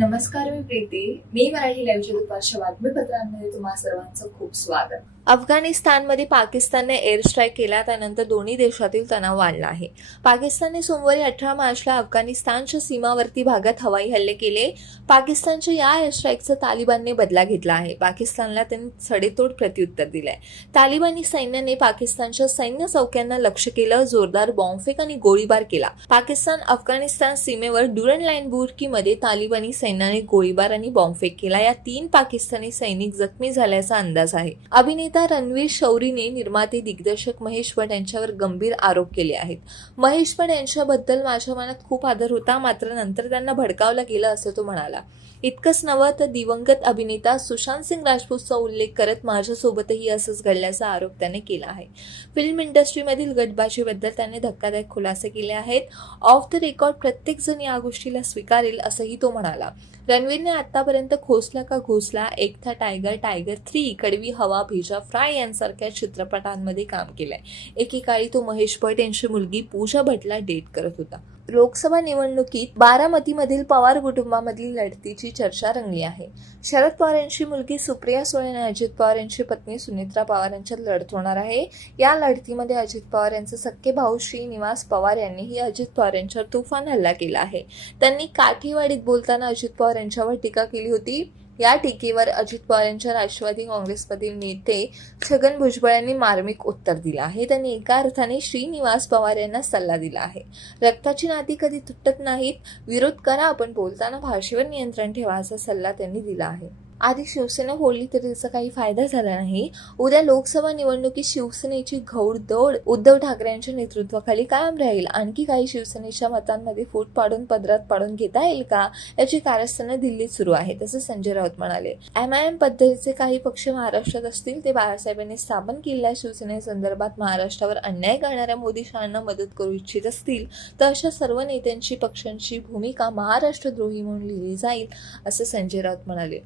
नमस्कार, मी प्रीती. मी मराठी लाईव्हच्या दुपारच्या बातमीपत्रांमध्ये तुम्हा सर्वांचं खूप स्वागत. अफगाणिस्तानमध्ये पाकिस्तानने एअर स्ट्राईक केला त्यानंतर दोन्ही देशातील तणाव वाढला आहे. पाकिस्तानने सोमवारी 18 मार्चला अफगाणिस्तानच्या सीमावर्ती भागात हवाई हल्ले केले. पाकिस्तानच्या या एअर स्ट्राईकचा तालिबानने बदला घेतला आहे. पाकिस्तानला त्यांनी सडेतोड प्रत्युत्तर दिलंय. तालिबानी सैन्याने पाकिस्तानच्या सैन्य चौक्यांना लक्ष्य केलं, जोरदार बॉम्बफेक आणि गोळीबार केला. पाकिस्तान अफगाणिस्तान सीमेवर डुरन लाईन बुरकीमध्ये तालिबानी सैन्याने गोळीबार आणि बॉम्बफेक केला. या 3 पाकिस्तानी सैनिक जखमी झाल्याचा अंदाज आहे. अभिनेता रणवीर शौरीने निर्माते दिग्दर्शक महेश भट यांच्यावर गंभीर आरोप केले आहेत. महेश भट यांच्याबद्दल माझ्या मनात खूप आदर होता, मात्र नंतर त्यांना भडकावलं गेलं असं तो म्हणाला. इतकंच नव्हे तर दिवंगत अभिनेता सुशांत सिंग राजपूतचा उल्लेख करत माझ्यासोबतही असंच घडल्याचा आरोप त्याने केला आहे. फिल्म इंडस्ट्रीमधील गटबाजीबद्दल त्याने धक्कादायक खुलासे केले आहेत. ऑफ द रेकॉर्ड प्रत्येक जण या गोष्टीला स्वीकारेल असंही तो म्हणाला. रणवीरने आतापर्यंत खोसला का घोसला, एक था टायगर, टायगर 3, कडवी हवा, भेजा फ्राय यांसारख्या चित्रपटांमध्ये काम केलंय. एकेकाळी तो महेश भट यांची मुलगी पूजा भटला डेट करत होता. लोकसभा निवडणुकीत बारामतीमधील पवार कुटुंबामधील लढतीची चर्चा रंगली आहे. शरद पवार यांची मुलगी सुप्रिया सुळे आणि अजित पवार यांची पत्नी सुनेत्रा पवार यांच्यात लढत होणार आहे. या लढतीमध्ये अजित पवार यांचे सख्खे भाऊ श्रीनिवास पवार यांनीही अजित पवार यांच्यावर तुफान हल्ला केला आहे. त्यांनी काठीवाडीत बोलताना अजित पवार यांच्यावर टीका केली होती. या टीकेवर अजित पवार यांच्या राष्ट्रवादी काँग्रेसमधील नेते छगन भुजबळ यांनी मार्मिक उत्तर दिलं आहे. त्यांनी एका अर्थाने श्रीनिवास पवार यांना सल्ला दिला आहे. रक्ताची नाती कधी तुटत नाहीत, विरोध करा पण बोलताना भाषेवर नियंत्रण ठेवा असा सल्ला त्यांनी दिला आहे. आधी शिवसेना फोडली तरी त्याचा काही फायदा झाला नाही. उद्या लोकसभा निवडणुकीत शिवसेनेची घौडदौड उद्धव ठाकरे यांच्या नेतृत्वाखाली कायम राहील. आणखी काही शिवसेनेच्या मतांमध्ये फूट पाडून पदरात पाडून घेता येईल का, याची कारस्थानं दिल्लीत सुरू आहेत असं संजय राऊत म्हणाले. MIM पद्धतीचे काही पक्ष महाराष्ट्रात असतील ते बाळासाहेबांनी स्थापन केलेल्या शिवसेनेसंदर्भात महाराष्ट्रावर अन्याय करणाऱ्या मोदी शहांना मदत करू इच्छित असतील तर अशा सर्व नेत्यांची पक्षांची भूमिका महाराष्ट्रद्रोही म्हणून लिहिली जाईल असं संजय राऊत म्हणाले.